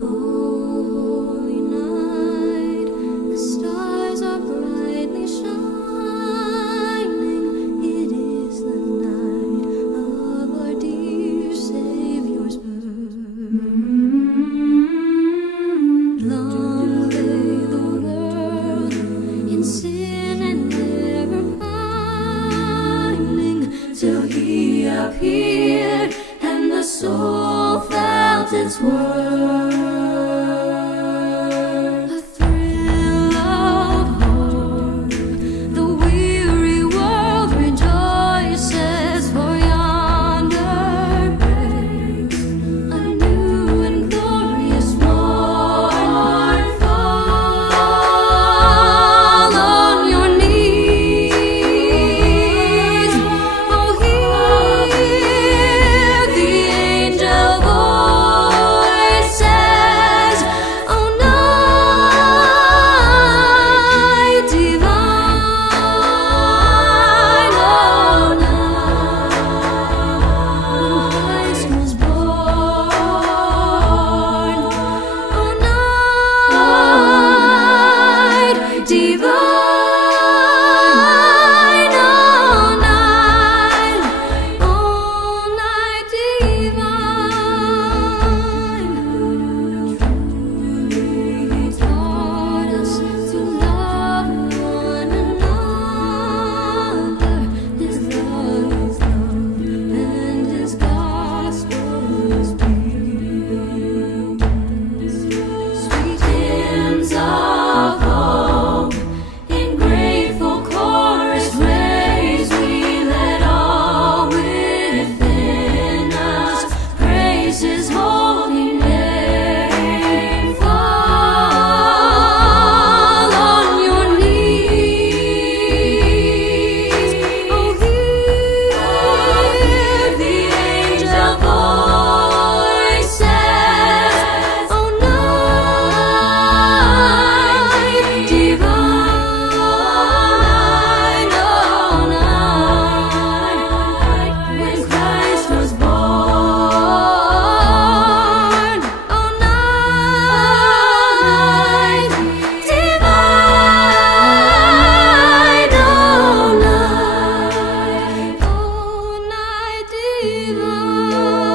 Holy night, the stars are brightly shining. It is the night of our dear Savior's birth. Long lay the world in sin and error pining, till He appeared and the soul felt its worth. A thrill of hope, the weary world rejoices, for yonder breaks a new and glorious morn. Fall on your knees, oh hear the angel voices, oh night divine, oh night when Christ was born, oh night divine, oh night divine. Truly He taught us to love one another. His love is love, and His gospel is peace. Sweet hymns of hope in grateful chorus raise, we let all within us praise His holy name. Fall on your knees, oh hear the angel voices, oh night divine, oh night when Christ was born, oh night divine, oh night divine.